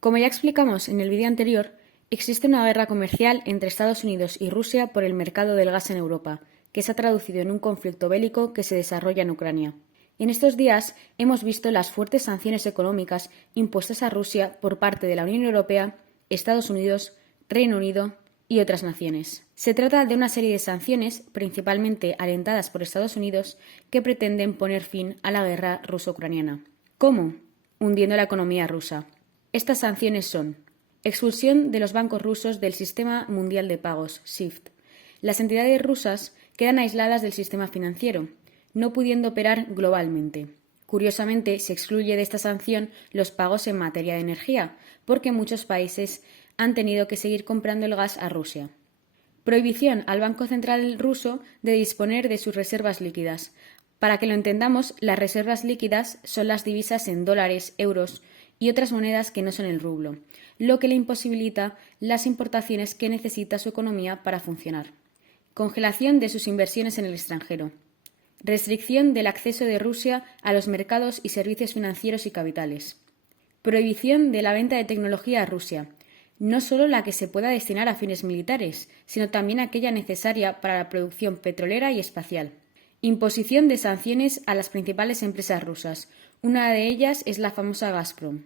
Como ya explicamos en el vídeo anterior, existe una guerra comercial entre Estados Unidos y Rusia por el mercado del gas en Europa, que se ha traducido en un conflicto bélico que se desarrolla en Ucrania. En estos días hemos visto las fuertes sanciones económicas impuestas a Rusia por parte de la Unión Europea, Estados Unidos, Reino Unido y otras naciones. Se trata de una serie de sanciones, principalmente alentadas por Estados Unidos, que pretenden poner fin a la guerra ruso-ucraniana. ¿Cómo? Hundiendo la economía rusa. Estas sanciones son: expulsión de los bancos rusos del Sistema Mundial de Pagos, SWIFT. Las entidades rusas quedan aisladas del sistema financiero, no pudiendo operar globalmente. Curiosamente, se excluye de esta sanción los pagos en materia de energía, porque muchos países han tenido que seguir comprando el gas a Rusia. Prohibición al Banco Central ruso de disponer de sus reservas líquidas. Para que lo entendamos, las reservas líquidas son las divisas en dólares, euros y otras monedas que no son el rublo, lo que le imposibilita las importaciones que necesita su economía para funcionar. Congelación de sus inversiones en el extranjero. Restricción del acceso de Rusia a los mercados y servicios financieros y capitales. Prohibición de la venta de tecnología a Rusia, no solo la que se pueda destinar a fines militares, sino también aquella necesaria para la producción petrolera y espacial. Imposición de sanciones a las principales empresas rusas. Una de ellas es la famosa Gazprom.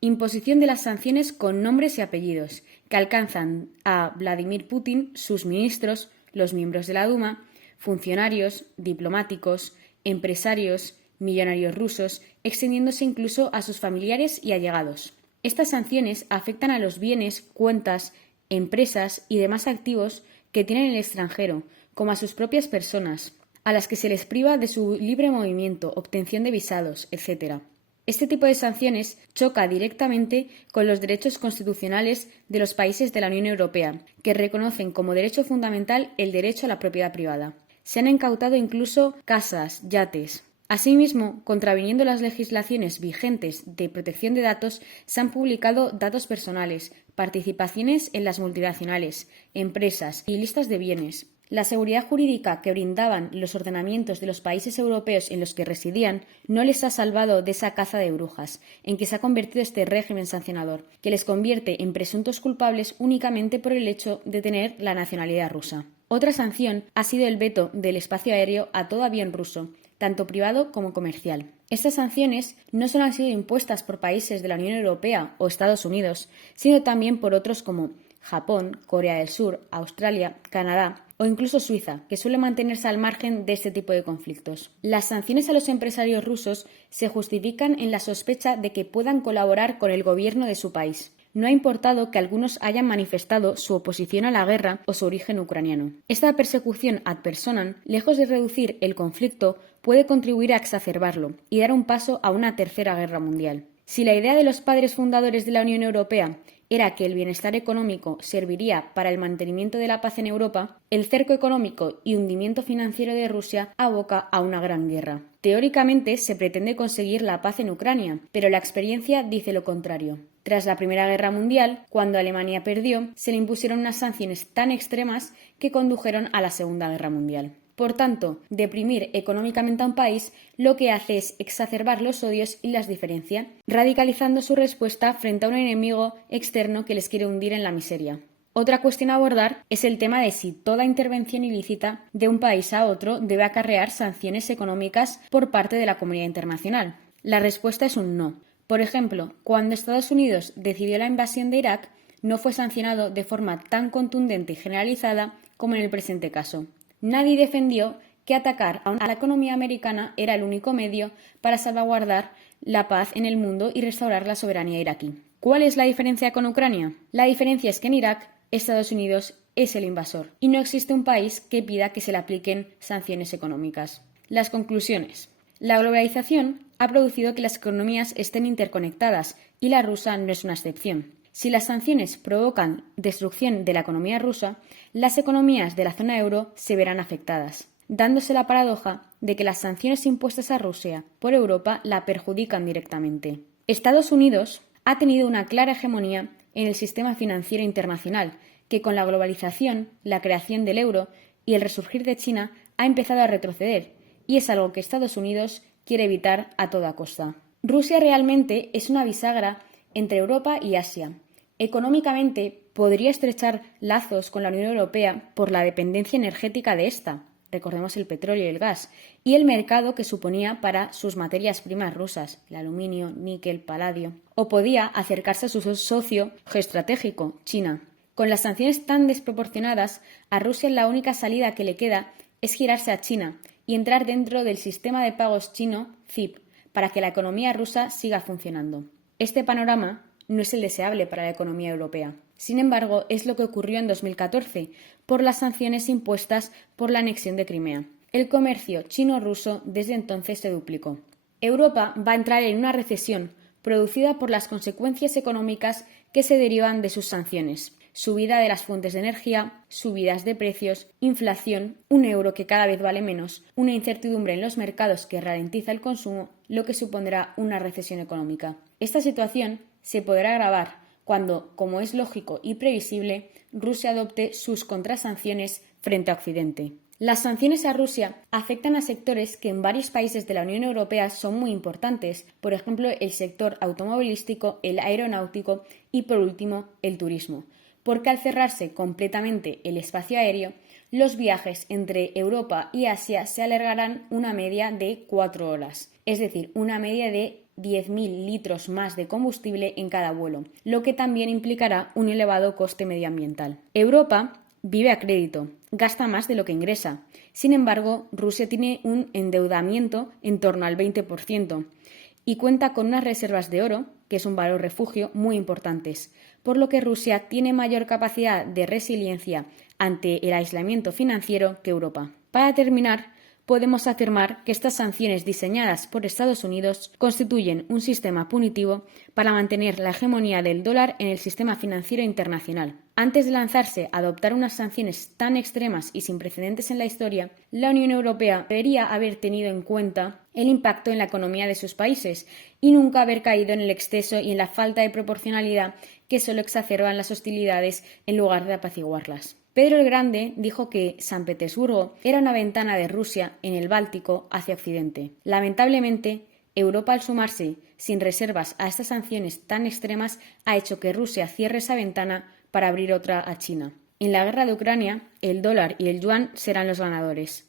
Imposición de las sanciones con nombres y apellidos, que alcanzan a Vladimir Putin, sus ministros, los miembros de la Duma, funcionarios, diplomáticos, empresarios, millonarios rusos, extendiéndose incluso a sus familiares y allegados. Estas sanciones afectan a los bienes, cuentas, empresas y demás activos que tienen en el extranjero, como a sus propias personas, a las que se les priva de su libre movimiento, obtención de visados, etc. Este tipo de sanciones choca directamente con los derechos constitucionales de los países de la Unión Europea, que reconocen como derecho fundamental el derecho a la propiedad privada. Se han incautado incluso casas, yates. Asimismo, contraviniendo las legislaciones vigentes de protección de datos, se han publicado datos personales, participaciones en las multinacionales, empresas y listas de bienes. La seguridad jurídica que brindaban los ordenamientos de los países europeos en los que residían no les ha salvado de esa caza de brujas en que se ha convertido este régimen sancionador, que les convierte en presuntos culpables únicamente por el hecho de tener la nacionalidad rusa. Otra sanción ha sido el veto del espacio aéreo a todo avión ruso, tanto privado como comercial. Estas sanciones no solo han sido impuestas por países de la Unión Europea o Estados Unidos, sino también por otros como Japón, Corea del Sur, Australia, Canadá o incluso Suiza, que suele mantenerse al margen de este tipo de conflictos. Las sanciones a los empresarios rusos se justifican en la sospecha de que puedan colaborar con el gobierno de su país. No ha importado que algunos hayan manifestado su oposición a la guerra o su origen ucraniano. Esta persecución ad personam, lejos de reducir el conflicto, puede contribuir a exacerbarlo y dar un paso a una tercera guerra mundial. Si la idea de los padres fundadores de la Unión Europea era que el bienestar económico serviría para el mantenimiento de la paz en Europa, el cerco económico y hundimiento financiero de Rusia aboca a una gran guerra. Teóricamente se pretende conseguir la paz en Ucrania, pero la experiencia dice lo contrario. Tras la Primera Guerra Mundial, cuando Alemania perdió, se le impusieron unas sanciones tan extremas que condujeron a la Segunda Guerra Mundial. Por tanto, deprimir económicamente a un país lo que hace es exacerbar los odios y las diferencias, radicalizando su respuesta frente a un enemigo externo que les quiere hundir en la miseria. Otra cuestión a abordar es el tema de si toda intervención ilícita de un país a otro debe acarrear sanciones económicas por parte de la comunidad internacional. La respuesta es un no. Por ejemplo, cuando Estados Unidos decidió la invasión de Irak, no fue sancionado de forma tan contundente y generalizada como en el presente caso. Nadie defendió que atacar a la economía americana era el único medio para salvaguardar la paz en el mundo y restaurar la soberanía iraquí. ¿Cuál es la diferencia con Ucrania? La diferencia es que en Irak, Estados Unidos es el invasor y no existe un país que pida que se le apliquen sanciones económicas. Las conclusiones. La globalización ha producido que las economías estén interconectadas y la rusa no es una excepción. Si las sanciones provocan destrucción de la economía rusa, las economías de la zona euro se verán afectadas, dándose la paradoja de que las sanciones impuestas a Rusia por Europa la perjudican directamente. Estados Unidos ha tenido una clara hegemonía en el sistema financiero internacional, que con la globalización, la creación del euro y el resurgir de China ha empezado a retroceder, y es algo que Estados Unidos quiere evitar a toda costa. Rusia realmente es una bisagra entre Europa y Asia. Económicamente, podría estrechar lazos con la Unión Europea por la dependencia energética de esta, recordemos el petróleo y el gas, y el mercado que suponía para sus materias primas rusas, el aluminio, níquel, paladio. O podía acercarse a su socio geoestratégico, China. Con las sanciones tan desproporcionadas, a Rusia la única salida que le queda es girarse a China y entrar dentro del sistema de pagos chino CIP para que la economía rusa siga funcionando. Este panorama no es el deseable para la economía europea. Sin embargo, es lo que ocurrió en 2014 por las sanciones impuestas por la anexión de Crimea. El comercio chino-ruso desde entonces se duplicó. Europa va a entrar en una recesión producida por las consecuencias económicas que se derivan de sus sanciones. Subida de las fuentes de energía, subidas de precios, inflación, un euro que cada vez vale menos, una incertidumbre en los mercados que ralentiza el consumo, lo que supondrá una recesión económica. Esta situación se podrá agravar cuando, como es lógico y previsible, Rusia adopte sus contrasanciones frente a Occidente. Las sanciones a Rusia afectan a sectores que en varios países de la Unión Europea son muy importantes, por ejemplo, el sector automovilístico, el aeronáutico y, por último, el turismo, porque al cerrarse completamente el espacio aéreo, los viajes entre Europa y Asia se alargarán una media de 4 horas, es decir, una media de 10.000 litros más de combustible en cada vuelo, lo que también implicará un elevado coste medioambiental. Europa vive a crédito, gasta más de lo que ingresa. Sin embargo, Rusia tiene un endeudamiento en torno al 20% y cuenta con unas reservas de oro, que es un valor refugio, muy importantes, por lo que Rusia tiene mayor capacidad de resiliencia ante el aislamiento financiero que Europa. Para terminar, podemos afirmar que estas sanciones diseñadas por Estados Unidos constituyen un sistema punitivo para mantener la hegemonía del dólar en el sistema financiero internacional. Antes de lanzarse a adoptar unas sanciones tan extremas y sin precedentes en la historia, la Unión Europea debería haber tenido en cuenta el impacto en la economía de sus países y nunca haber caído en el exceso y en la falta de proporcionalidad que solo exacerban las hostilidades en lugar de apaciguarlas. Pedro el Grande dijo que San Petersburgo era una ventana de Rusia en el Báltico hacia Occidente. Lamentablemente, Europa, al sumarse sin reservas a estas sanciones tan extremas, ha hecho que Rusia cierre esa ventana para abrir otra a China. En la guerra de Ucrania, el dólar y el yuan serán los ganadores.